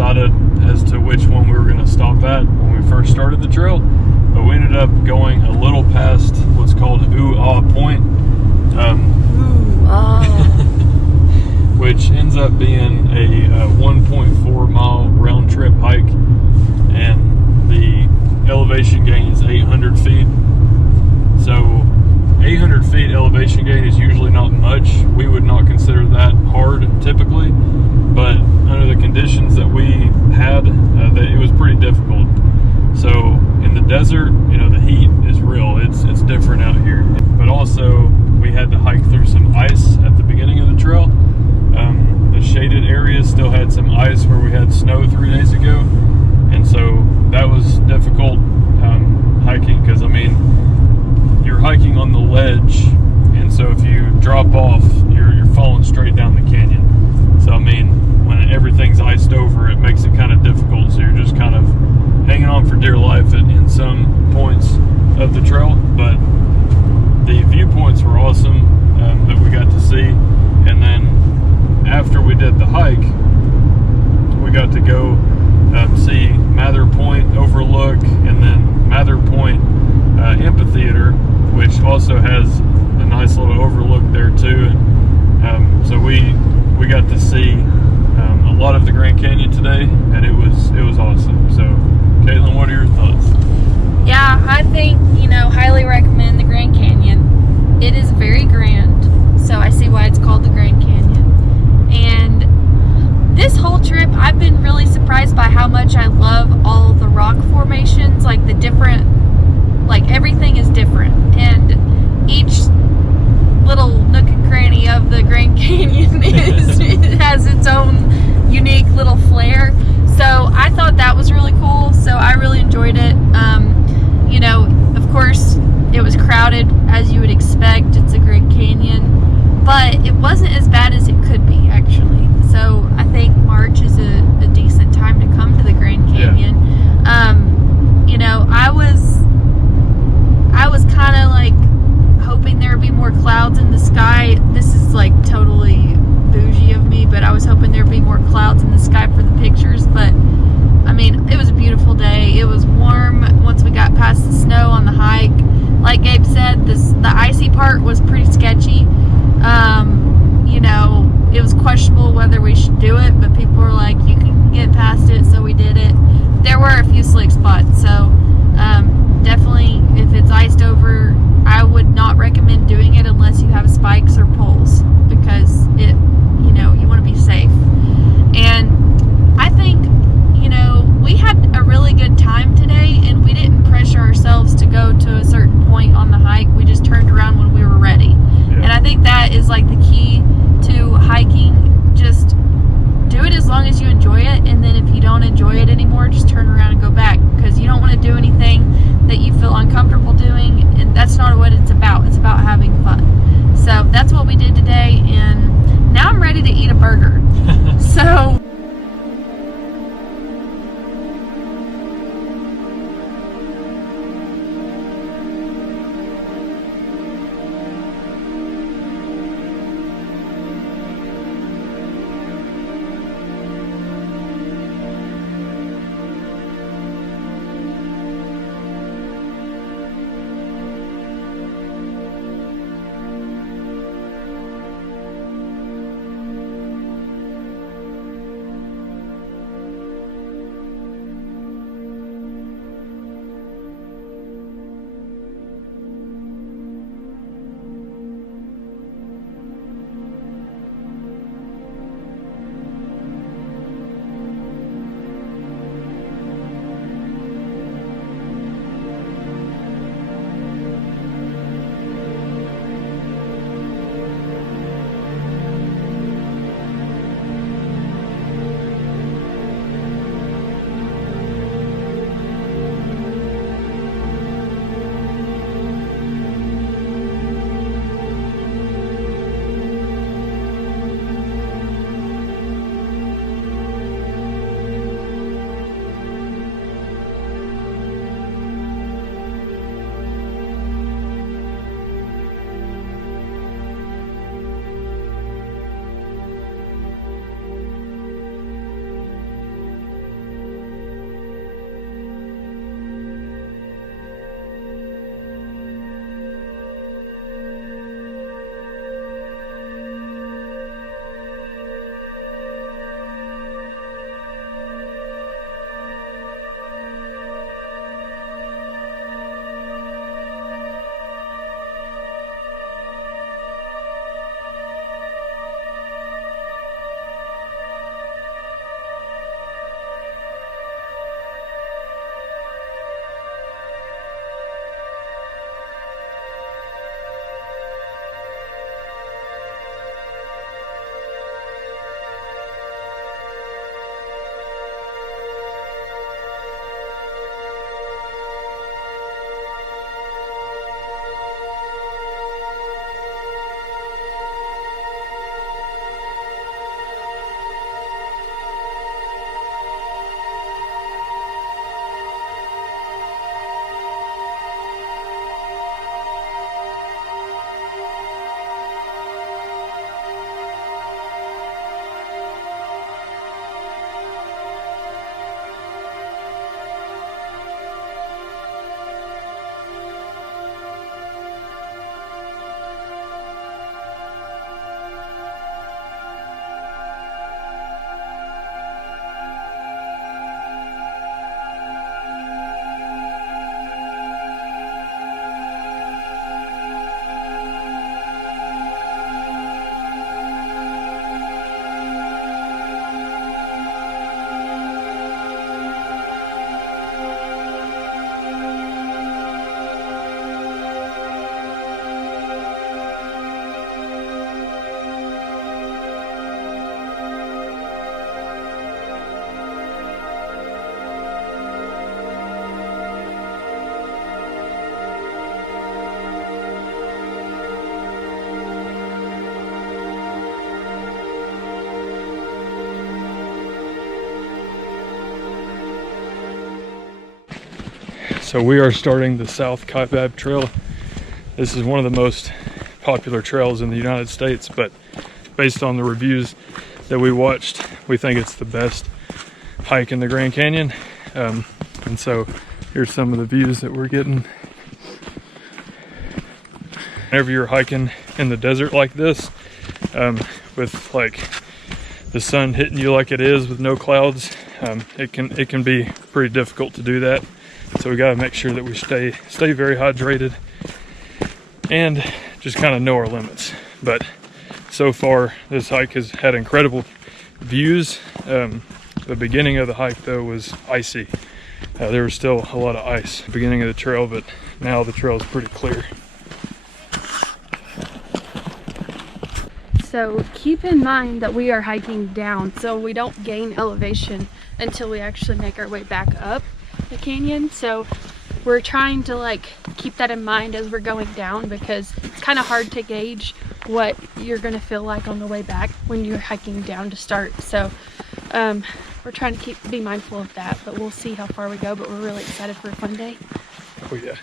undecided as to which one we were going to stop at when we first started the trail, but we ended up going a little past what's called Ooh Ah Point, which ends up being a 1.4 mile round trip hike, and the elevation gain is 800 feet. So 800 feet elevation gain is usually not much. We would not consider that hard typically, but under the conditions that we had, it was pretty difficult. So in the desert, the heat is real. It's different out here. But also we had to hike through some ice at the beginning of the trail. The shaded areas still had some ice where we had snow 3 days ago, and so that was difficult hiking, because you're hiking on the ledge, and so if you drop off, you're falling straight down the canyon. So when everything's iced over, it makes it kind of difficult. So you're just kind of hanging on for dear life in some points of the trail. But the viewpoints were awesome that we got to see. And then after we did the hike, we got to go see Mather Point Overlook, and then Mather Point Amphitheater, which also has a nice little overlook there too. And so we got to see a lot of the Grand Canyon today, and it was awesome. So Caitlin, what are your thoughts? Yeah, I think highly recommend the Grand Canyon. It is very grand, so I see why it's called the Grand Canyon. And this whole trip, I've been really surprised by how much I love all the rock formations, like the different, everything is different, and each little nook and cranny of the Grand Canyon it has its own unique little flair. So I thought that was really cool. So I really enjoyed it. Of course, it was crowded as you would expect. It's a Grand Canyon, but it wasn't as bad as it could be, actually. So I think March is a decent time to come to the Grand Canyon. Yeah. I was kind of hoping there would be more clouds in the sky. This is totally bougie of me, but I was hoping there would be more clouds in the sky for the pictures. But it was a beautiful day. It was warm once we got past the snow on the hike. Like Gabe said, the icy part was pretty sketchy. It was questionable whether we should do it, but people were like, you can get past it, so we did it. There were a few slick spots, so definitely, if it's iced over, I would not recommend doing it unless you have spikes or poles, because you want to be safe. And I think, we had a really good time today, and we didn't pressure ourselves to go to a certain point on the hike. We just turned around when we were ready. Yeah. And I think that is the key to hiking. Just do it as long as you enjoy it, and then if you don't enjoy it anymore, just turn around and go back, because you don't want to do anything that you feel uncomfortable doing, and that's not what it's about. It's about having fun. So that's what we did today, and now I'm ready to eat a burger. So So we are starting the South Kaibab Trail. This is one of the most popular trails in the United States, but based on the reviews that we watched, we think it's the best hike in the Grand Canyon. And so here's some of the views that we're getting. Whenever you're hiking in the desert like this, with like the sun hitting you like it is with no clouds, it can be pretty difficult to do that. So we got to make sure that we stay very hydrated and just kind of know our limits. But so far this hike has had incredible views. The beginning of the hike though was icy. There was still a lot of ice at the beginning of the trail, but now the trail is pretty clear. So keep in mind that we are hiking down, so we don't gain elevation until we actually make our way back up the canyon. So we're trying to like keep that in mind as we're going down, because it's kind of hard to gauge what you're gonna feel like on the way back when you're hiking down to start. So we're trying to be mindful of that, but we'll see how far we go. But we're really excited for a fun day. Oh yeah.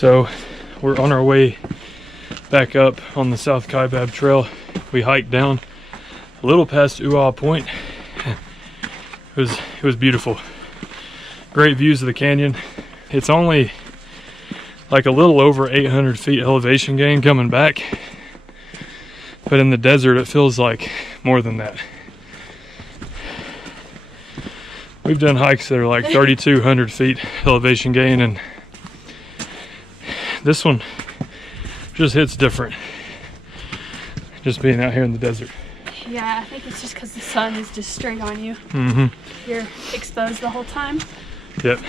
So we're on our way back up on the South Kaibab Trail. We hiked down a little past Uaw Point. It was beautiful. Great views of the canyon. It's only like a little over 800 feet elevation gain coming back, but in the desert it feels like more than that. We've done hikes that are like 3,200 feet elevation gain, and this one just hits different, just being out here in the desert. Yeah, I think it's just because the sun is just straight on you. Mm-hmm. You're exposed the whole time. Yep.